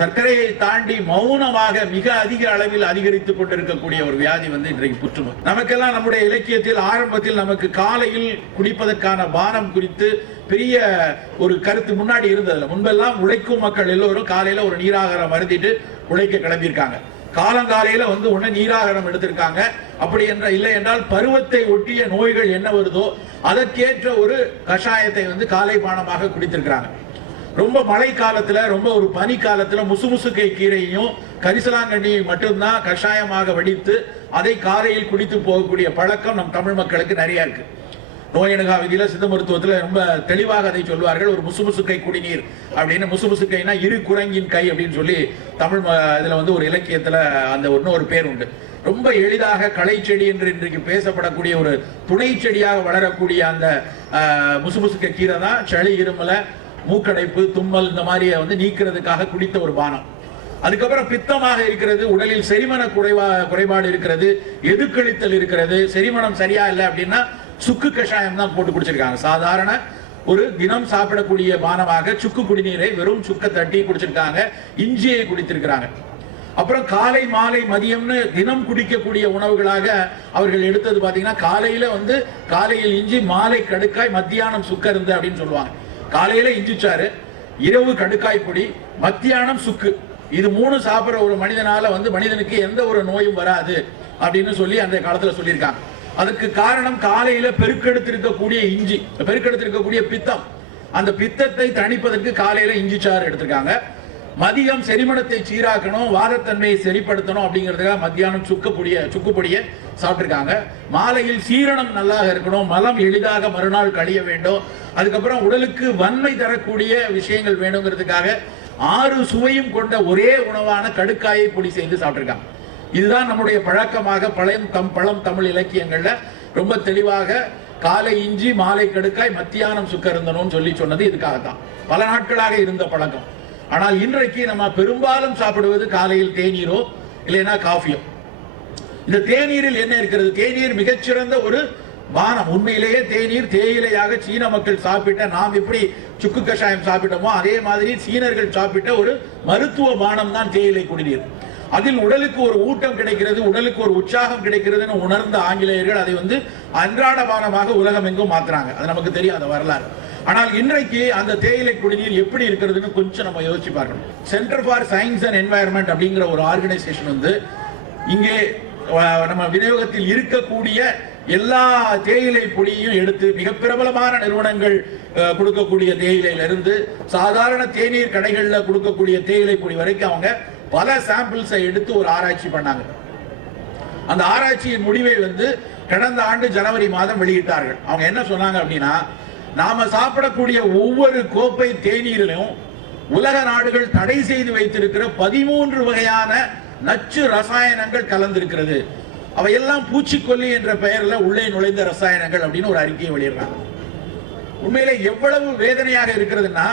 சர்க்கரையை தாண்டி மௌனமாக மிக அதிக அளவில் அதிகரித்துக் கொண்டிருக்கக்கூடிய ஒரு வியாதி இன்றைக்கு புற்றுநோய். நமக்கெல்லாம் நம்முடைய இலக்கியத்தில் ஆரம்பத்தில் நமக்கு காலையில் குடிப்பதற்கான பானம் குறித்து பெரிய ஒரு கருத்து முன்னாடி இருந்ததில்லை. முன்பெல்லாம் உழைக்கும் மக்கள் எல்லோரும் காலையில ஒரு நீராகாரம் அருந்திட்டு உழைக்க கிளம்பியிருக்காங்க. காலங்காலையில ஒண்ணு நீராகாரம் எடுத்திருக்காங்க. அப்படி என்ற இல்லை என்றால் பருவத்தை ஒட்டிய நோய்கள் என்ன வருதோ அதற்கேற்ற ஒரு கஷாயத்தை காலை பானமாக குடித்திருக்கிறாங்க. ரொம்ப மழை காலத்துல, ரொம்ப ஒரு பனி காலத்துல முசுமுசுக்கை கீரையும் கரிசலாங்கண்ணியும் மட்டும்தான் கஷாயமாக வடித்து அதை காலையில் குடித்து போகக்கூடிய பழக்கம் நம் தமிழ் மக்களுக்கு நிறைய இருக்கு. நோயணுகா விதியில சித்த மருத்துவத்துல ரொம்ப தெளிவாக அதை சொல்வார்கள். ஒரு முசுமுசுக்கை குடிநீர் அப்படின்னு, முசுமுசுக்கைனா இரு குரங்கின் கை அப்படின்னு சொல்லி தமிழ் இதுல ஒரு இலக்கியத்துல அந்த ஒரு பேர் உண்டு. ரொம்ப எளிதாக களை செடி என்று இன்றைக்கு பேசப்படக்கூடிய ஒரு துணை செடியாக வளரக்கூடிய அந்த முசுமுசுக்கை கீரை தான் சளி, இருமல, மூக்கடைப்பு, தும்மல் இந்த மாதிரி நீக்கிறதுக்காக குடித்த ஒரு பானம். அதுக்கப்புறம் பித்தமாக இருக்கிறது, உடலில் செரிமன குறைபாடு இருக்கிறது, எதுக்கழித்தல் இருக்கிறது, செரிமனம் சரியா இல்லை அப்படின்னா சுக்கு கஷாயம் தான் போட்டு குடிச்சிருக்காங்க. சாதாரண ஒரு தினம் சாப்பிடக்கூடிய பானமாக சுக்கு குடிநீரை வெறும் சுக்க தட்டி குடிச்சிருக்காங்க. இஞ்சியை குடித்திருக்கிறாங்க. அப்புறம் காலை, மாலை, மதியம்னு தினம் குடிக்கக்கூடிய உணவுகளாக அவர்கள் எடுத்தது பாத்தீங்கன்னா காலையில காலையில் இஞ்சி, மாலை கடுக்காய், மத்தியானம் சுக்கருந்து அப்படின்னு சொல்லுவாங்க. காலையில இஞ்சிச்சாறு, இரவு கடுக்காய் பொடி, மத்தியானம் சுக்கு. இது மூணு சாப்பிடுற ஒரு மனிதனால மனிதனுக்கு எந்த ஒரு நோயும் வராது அப்படின்னு சொல்லி அந்த காலத்துல சொல்லியிருக்காங்க. அதுக்கு காரணம் காலையில பெருக்கெடுத்திருக்கக்கூடிய இஞ்சி, பெருக்கெடுத்திருக்கக்கூடிய பித்தம், அந்த பித்தத்தை தணிப்பதற்கு காலையில இஞ்சி சாறு எடுத்திருக்காங்க. மதியம் செரிமனத்தை சீராக்கணும், வாதத்தன்மையை சரிப்படுத்தணும் அப்படிங்கிறதுக்காக மத்தியானம் சுக்கு பொடியை சாப்பிட்டிருக்காங்க. மாலையில் சீரணம் நல்லா இருக்கணும், மலம் எளிதாக மறுநாள் கழிய வேண்டும், அதுக்கப்புறம் உடலுக்கு வன்மை தரக்கூடிய விஷயங்கள் வேணுங்கிறதுக்காக 6 சுவையும் கொண்ட ஒரே உணவான கடுக்காயை பொடி செய்து சாப்பிட்டிருக்காங்க. இதுதான் நம்முடைய பழக்கமாக பழம் தமிழ் இலக்கியங்கள்ல ரொம்ப தெளிவாக காலை இஞ்சி, மாலை கடுக்காய், மத்தியானம் சுக்கருந்தனும் சொல்லி சொன்னது இதுக்காகத்தான். பல நாட்களாக இருந்த பழக்கம். ஆனால் இன்றைக்கு நம்ம பெரும்பாலும் சாப்பிடுவது காலையில் தேநீரோ இல்லைன்னா காஃபியோ. இந்த தேநீரில் என்ன இருக்கிறது? தேநீர் மிகச்சிறந்த ஒரு பானம். உண்மையிலேயே தேநீர் தேயிலையாக சீன மக்கள் சாப்பிட்ட, நாம் எப்படி சுக்கு கஷாயம் சாப்பிட்டோமோ அதே மாதிரி சீனர்கள் சாப்பிட்ட ஒரு மருத்துவ பானம் தான் தேயிலை குடிநீர். அதில் உடலுக்கு ஒரு ஊட்டம் கிடைக்கிறது, உடலுக்கு ஒரு உற்சாகம் கிடைக்கிறதுன்னு உணர்ந்த ஆங்கிலேயர்கள் அதை அன்றாட பானமாக உலகம் எங்கும் மாத்துறாங்க. அது நமக்கு தெரியாத வரலாறு. ஆனால் இன்றைக்கு அந்த தேயிலை குடிநீர் எப்படி இருக்கிறதுன்னு கொஞ்சம் நம்ம யோசிச்சு பார்க்கணும். Centre for science and environment அப்படிங்கிற ஒரு ஆர்கனைசேஷன் இங்கே நம்ம விநியோகத்தில் இருக்கக்கூடிய எல்லா தேயிலை பொடியையும் எடுத்து மிக பிரபலமான நிறுவனங்கள் கொடுக்கக்கூடிய தேயிலையிலிருந்து சாதாரண தேநீர் கடைகளில் கொடுக்கக்கூடிய தேயிலை பொடி வரைக்கும் அவங்க பல சாம்பிள்ஸை எடுத்து ஒரு ஆராய்ச்சி பண்ணாங்க. அந்த ஆராய்ச்சியின் முடிவை கடந்த ஆண்டு ஜனவரி மாதம் வெளியிட்டார்கள். அவங்க என்ன சொன்னாங்க அப்படின்னா, நாம சாப்பிடக்கூடிய ஒவ்வொரு கோப்பை தேநீரிலும் உலக நாடுகள் தடை செய்து வைத்திருக்கிற 13 வகையான நச்சு ரசாயனங்கள் கலந்திருக்கிறது. அவையெல்லாம் பூச்சிக்கொல்லி என்ற பெயர்ல உள்ளே நுழைந்த ரசாயனங்கள் அப்படின்னு ஒரு அறிக்கையை வெளியிடுறாங்க. உண்மையிலே எவ்வளவு வேதனையாக இருக்கிறதுன்னா,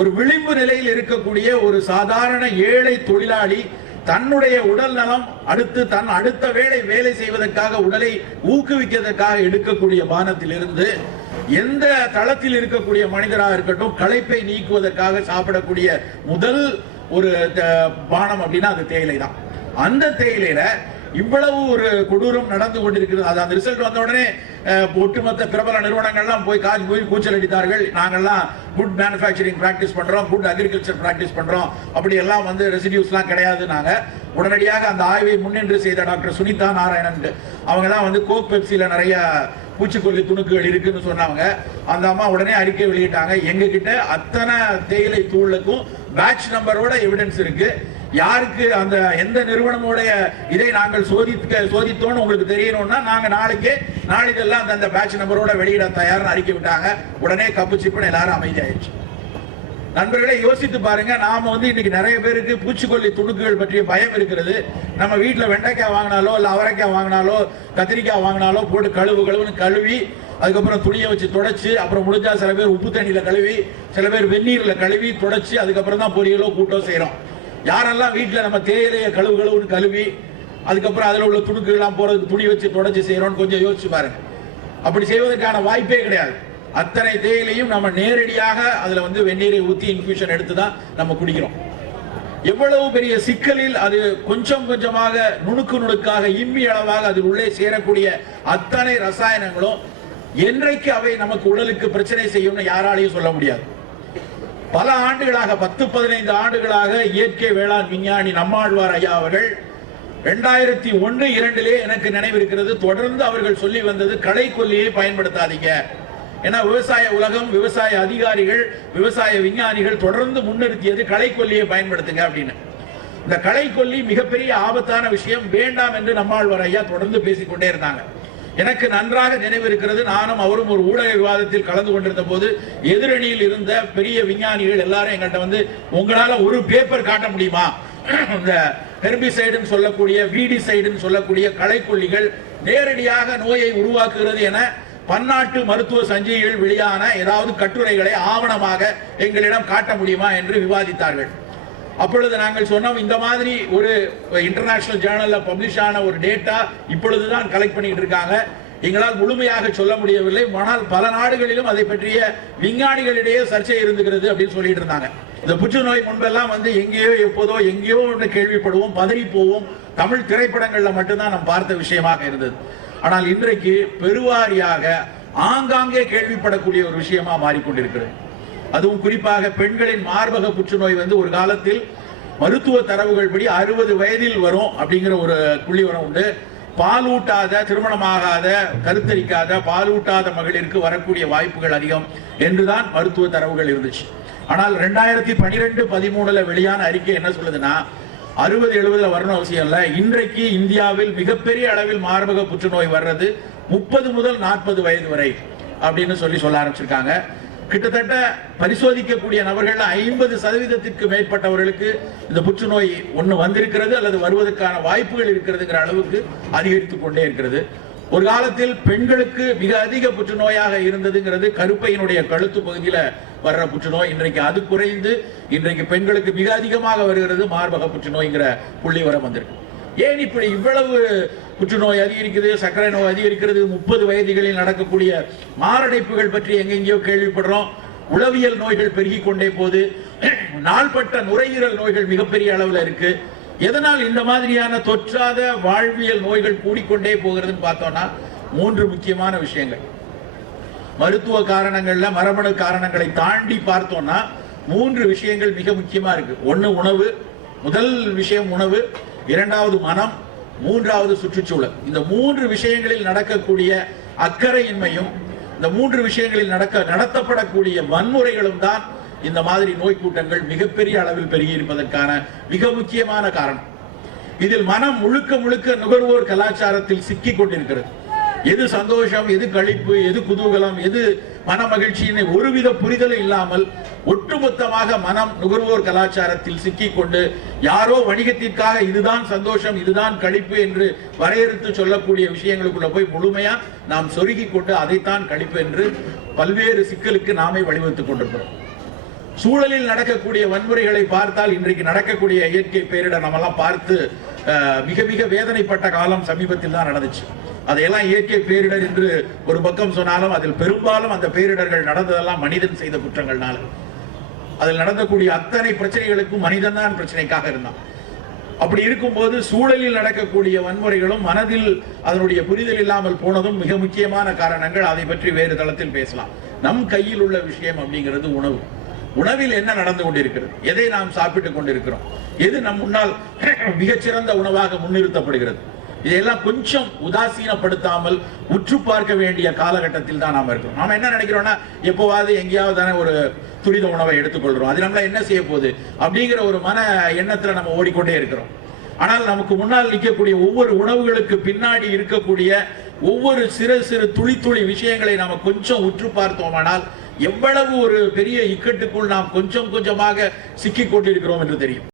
ஒரு விளிம்பு நிலையில் இருக்கக்கூடிய ஒரு சாதாரண ஏழை தொழிலாளி தன்னுடைய உடல் நலம் அடுத்த வேலை செய்வதற்காக, உடலை ஊக்குவிக்கிறதுக்காக எடுக்கக்கூடிய பானத்திலிருந்து எந்த தளத்தில் இருக்கக்கூடிய மனிதராக இருக்கட்டும் களைப்பை நீக்குவதற்காக சாப்பிடக்கூடிய முதல் ஒரு பானம் அப்படின்னா அது தேயிலை தான். அந்த தேயிலையில இவ்வளவு ஒரு கொடூரம் நடந்து கொண்டிருக்கிறது. அது அந்த ரிசல்ட் வந்த உடனே ஒட்டுமொத்த பிரபல நிறுவனங்கள்லாம் போய் கூச்சல் அடித்தார்கள். நாங்கள்லாம் குட் மேனுஃபேக்சரிங் பிராக்டிஸ் பண்றோம், குட் அக்ரிகல்ச்சர் பிராக்டிஸ் பண்றோம், அப்படி எல்லாம் ரெசிடியூஸ்லாம் கிடையாது. நாங்க உடனடியாக அந்த ஆய்வை முன்னின்று செய்த டாக்டர் சுனிதா நாராயணன் அவங்க தான் கோக் பெப்சில நிறைய பூச்சிக்கொல்லி துணுக்குகள் இருக்குன்னு சொன்னாங்க. அந்த அம்மா உடனே அறிக்கை வெளியிட்டாங்க, எங்க கிட்ட அத்தனை தேயிலை தூளுக்கும் பேட்ச் நம்பரோட எவிடன்ஸ் இருக்கு. யாருக்கு அந்த எந்த நிறுவனமுடைய இதை நாங்கள் சோதித்தோன்னு உங்களுக்கு தெரியணும்னா நாங்க நாளைக்கெல்லாம் அந்த பேட்ச் நம்பரோட வெளியிட தயார்னு அறிக்கை விட்டாங்க. உடனே கப்பு சிப்புன்னு எல்லாரும் அமைதியாயிடுச்சு. நண்பர்களே, யோசித்து பாருங்க. நாம இன்னைக்கு நிறைய பேருக்கு பூச்சிக்கொல்லி துணுக்குகள் பற்றிய பயம் இருக்கிறது. நம்ம வீட்டுல வெண்டைக்காய் வாங்கினாலோ இல்ல அவரைக்காய் வாங்கினாலோ கத்திரிக்காய் வாங்கினாலோ போட்டு கழுவுன்னு கழுவி அதுக்கப்புறம் துணியை வச்சு தொடச்சு, அப்புறம் முடிஞ்சா சில பேர் உப்பு தண்ணியில கழுவி, சில பேர் வெந்நீர்ல கழுவி தொடச்சு அதுக்கப்புறம் தான் பொரியலோ கூட்டோ செய்யறோம். யாரெல்லாம் வீட்டுல நம்ம தேயிலையை கழுவுன்னு கழுவி அதுக்கப்புறம் அதுல உள்ள துணுக்குகள்லாம் போறதுக்கு துணி வச்சு தொடச்சு செய்யறோம்னு கொஞ்சம் யோசிச்சு பாருங்க. அப்படி செய்வதற்கான வாய்ப்பே கிடையாது. அத்தனை தேயிலையும் நம்ம நேரடியாக அதுல வெந்நீரை ஊத்தி இன்ஃபியூஷன் எடுத்து தான் நம்ம குடிக்கிறோம். எவ்வளவு பெரிய சிக்கலில் அது கொஞ்சம் கொஞ்சமாக நுணுக்கு நுணுக்காக இம்மி அளவாக அதில் உள்ளே சேரக்கூடிய அத்தனை ரசாயனங்களும் என்றைக்கு அவை நமக்கு உடலுக்கு பிரச்சனை செய்யும்னு யாராலையும் சொல்ல முடியாது. பல ஆண்டுகளாக 10-15 ஆண்டுகளாக இயற்கை வேளாண் விஞ்ஞானி நம்மாழ்வார் ஐயா அவர்கள் 2001-2 எனக்கு நினைவிருக்கிறது, தொடர்ந்து அவர்கள் சொல்லி வந்தது களைக்கொல்லியை பயன்படுத்தாதீங்க. ஏன்னா விவசாய உலகம், விவசாய அதிகாரிகள், விவசாய விஞ்ஞானிகள் தொடர்ந்து முன்னிறுத்தியது களைக்கொல்லியை பயன்படுத்துங்க அப்படின்னு. இந்த களைக்கொல்லி மிகப்பெரிய ஆபத்தான விஷயம், வேண்டாம் என்று நம்மாழ்வார் ஐயா தொடர்ந்து பேசிக்கொண்டே இருந்தாங்க. எனக்கு நன்றாக நினைவிருக்கிறது, நானும் அவரும் ஒரு ஊடக விவாதத்தில் கலந்து கொண்டிருந்த போது எதிரணியில் இருந்த பெரிய விஞ்ஞானிகள் எல்லாரும் எங்கள்கிட்ட வந்து, உங்களால ஒரு பேப்பர் காட்ட முடியுமா இந்த ஹெர்பிசைடுன்னு சொல்லக்கூடிய வீடிசைடுன்னு சொல்லக்கூடிய களைக்கொல்லிகள் நேரடியாக நோயை உருவாக்குகிறது என பன்னாட்டு மருத்துவ சஞ்சிகைகள் வெளியான ஏதாவது கட்டுரைகளை ஆவணமாக எங்களிடம் காட்ட முடியுமா என்று விவாதித்தார்கள். அப்பொழுது நாங்கள் சொன்னோம், இந்த மாதிரி ஒரு இன்டர்நேஷனல் ஜேர்னல்ல பப்ளிஷ் ஆன ஒரு டேட்டா இப்பொழுதுதான் கலெக்ட் பண்ணிட்டு இருக்காங்க, எங்களால் முழுமையாக சொல்ல முடியவில்லை, ஆனால் பல நாடுகளிலும் அதை பற்றிய விஞ்ஞானிகளிடையே சர்ச்சை இருந்துகிறது அப்படின்னு சொல்லிட்டு இருந்தாங்க. இந்த புற்றுநோய் முன்பெல்லாம் வந்து எங்கேயோ எப்போதோ எங்கேயோ ஒன்று கேள்விப்படுவோம், பதறி போவோம், தமிழ் திரைப்படங்கள்ல மட்டும்தான் நாம் பார்த்த விஷயமாக இருந்தது. ஆனால் இன்றைக்கு பெருவாரியாக ஆங்காங்கே கேள்விப்படக்கூடிய ஒரு விஷயமா மாறிக்கொண்டிருக்கிறது. அதுவும் குறிப்பாக பெண்களின் மார்பக புற்றுநோய் வந்து ஒரு காலத்தில் மருத்துவ தரவுகள் படி 60 வயதில் வரும் அப்படிங்கிற ஒரு புள்ளிவரம் உண்டு. பாலூட்டாத, திருமணமாகாத, கருத்தரிக்காத, பாலூட்டாத மகளிருக்கு வரக்கூடிய வாய்ப்புகள் அதிகம் என்றுதான் மருத்துவ தரவுகள் இருந்துச்சு. ஆனால் 2012-13 வெளியான அறிக்கை என்ன சொல்லுதுன்னா, 60-70 வரணும் அவசியம் இல்ல, இன்றைக்கு இந்தியாவில் மிகப்பெரிய அளவில் மார்பக புற்றுநோய் வர்றது 30 முதல் 40 வயது வரை அப்படின்னு சொல்ல ஆரம்பிச்சிருக்காங்க. கிட்டத்தட்ட பரிசோதிக்கக்கூடிய நபர்கள் 50% மேற்பட்டவர்களுக்கு இந்த புற்றுநோய் ஒன்று வந்திருக்கிறது அல்லது வருவதற்கான வாய்ப்புகள் இருக்கிறதுங்கிற அளவுக்கு அதிகரித்துக் கொண்டே இருக்கிறது. ஒரு காலத்தில் பெண்களுக்கு மிக அதிக புற்றுநோயாக இருந்ததுங்கிறது கருப்பையினுடைய கழுத்து பகுதியில வர்ற புற்றுநோய். இன்றைக்கு அது குறைந்து இன்றைக்கு பெண்களுக்கு மிக அதிகமாக வருகிறது மார்பக புற்றுநோய்ங்கிற புள்ளிவரம் வந்திருக்கு. ஏன் இப்படி இவ்வளவு புற்றுநோய் அதிகரிக்கிறது, சர்க்கரை நோய் அதிகரிக்கிறது, 30 வயதுகளில் நடக்கக்கூடிய மாரடைப்புகள் பற்றி எங்கெங்கேயோ கேள்விப்படுறோம், உளவியல் நோய்கள் பெருகி கொண்டே போது, நாள்பட்ட நுரையீரல் நோய்கள் மிகப்பெரிய அளவில் இருக்கு. எதனால் இந்த மாதிரியான தொற்றாத வாழ்வியல் நோய்கள் கூடிக்கொண்டே போகிறதுன்னு பார்த்தோம்னா 3 முக்கியமான விஷயங்கள். மருத்துவ காரணங்கள்ல மரபணு காரணங்களை தாண்டி பார்த்தோம்னா 3 விஷயங்கள் மிக முக்கியமா இருக்கு. ஒன்னு உணவு, முதல் விஷயம் உணவு, இரண்டாவது மனம், மூன்றாவது சுற்றுச்சூழல். இந்த 3 விஷயங்களில் நடக்கக்கூடிய அக்கறையின்மையும் இந்த 3 விஷயங்களில் நடத்தப்படக்கூடிய வன்முறைகளும் தான் இந்த மாதிரி நோய் கூட்டங்கள் மிகப்பெரிய அளவில் பெருகி இருப்பதற்கான மிக முக்கியமான காரணம். இதில் மனம் முழுக்க முழுக்க நுகர்வோர் கலாச்சாரத்தில் சிக்கி கொண்டிருக்கிறது. எது சந்தோஷம், எது களிப்பு, எது குதூகலம், எது மன மகிழ்ச்சியின் ஒருவித புரிதல் இல்லாமல் ஒட்டுமொத்தமாக மனம் நுகர்வோர் கலாச்சாரத்தில் சிக்கிக் கொண்டு யாரோ வணிகத்திற்காக இதுதான் சந்தோஷம், இதுதான் களிப்பு என்று வரையறுத்து சொல்லக்கூடிய விஷயங்களுக்குள்ள போய் முழுமையா நாம் சொருகி கொண்டு அதைத்தான் களிப்பு என்று பல்வேறு சிக்கலுக்கு நாமே வழிவகுத்துக் கொண்டிருக்கிறோம். சூழலில் நடக்கக்கூடிய வன்முறைகளை பார்த்தால் இன்றைக்கு நடக்கக்கூடிய இயற்கை பேரிடர் நம்மெல்லாம் பார்த்து மிக மிக வேதனைப்பட்ட காலம் சமீபத்தில் தான் நடந்துச்சு. அதையெல்லாம் இயற்கை பேரிடர் என்று ஒரு பக்கம் சொன்னாலும் அதில் பெரும்பாலும் அந்த பேரிடர்கள் நடந்ததெல்லாம் மனிதன் செய்த குற்றங்கள்னால. அதில் நடந்தக்கூடிய அத்தனை பிரச்சனைகளுக்கும் மனிதன் தான் பிரச்சனைக்காக இருந்தான். அப்படி இருக்கும்போது சூழலில் நடக்கக்கூடிய வன்முறைகளும் மனதில் அதனுடைய புரிதல் இல்லாமல் போனதும் மிக முக்கியமான காரணங்கள். அதை பற்றி வேறு தளத்தில் பேசலாம். நம் கையில் உள்ள விஷயம் அப்படிங்கிறது உணவு. உணவில் என்ன நடந்து கொண்டிருக்கிறது, எதை நாம் சாப்பிட்டுக் கொண்டிருக்கிறோம், எது நம் முன்னால் மிகச்சிறந்த உணவாக முன்னிறுத்தப்படுகிறது, இதையெல்லாம் கொஞ்சம் உதாசீனப்படுத்தாமல் உற்று பார்க்க வேண்டிய காலகட்டத்தில் தான் நாம் இருக்கிறோம். நாம என்ன நினைக்கிறோம்னா, எப்போவாது எங்கேயாவது தானே ஒரு துரித உணவை எடுத்துக்கொள்றோம், அது நம்மள என்ன செய்ய போகுது அப்படிங்கிற ஒரு மன எண்ணத்துல நம்ம ஓடிக்கொண்டே இருக்கிறோம். ஆனால் நமக்கு முன்னால் நிற்கக்கூடிய ஒவ்வொரு உணவுகளுக்கு பின்னாடி இருக்கக்கூடிய ஒவ்வொரு சிறு சிறு துளி துளி விஷயங்களை நாம கொஞ்சம் உற்று பார்த்தோமானால் எவ்வளவு ஒரு பெரிய இக்கட்டுக்குள் நாம் கொஞ்சம் கொஞ்சமாக சிக்கிக் கொண்டிருக்கிறோம் என்று தெரியும்.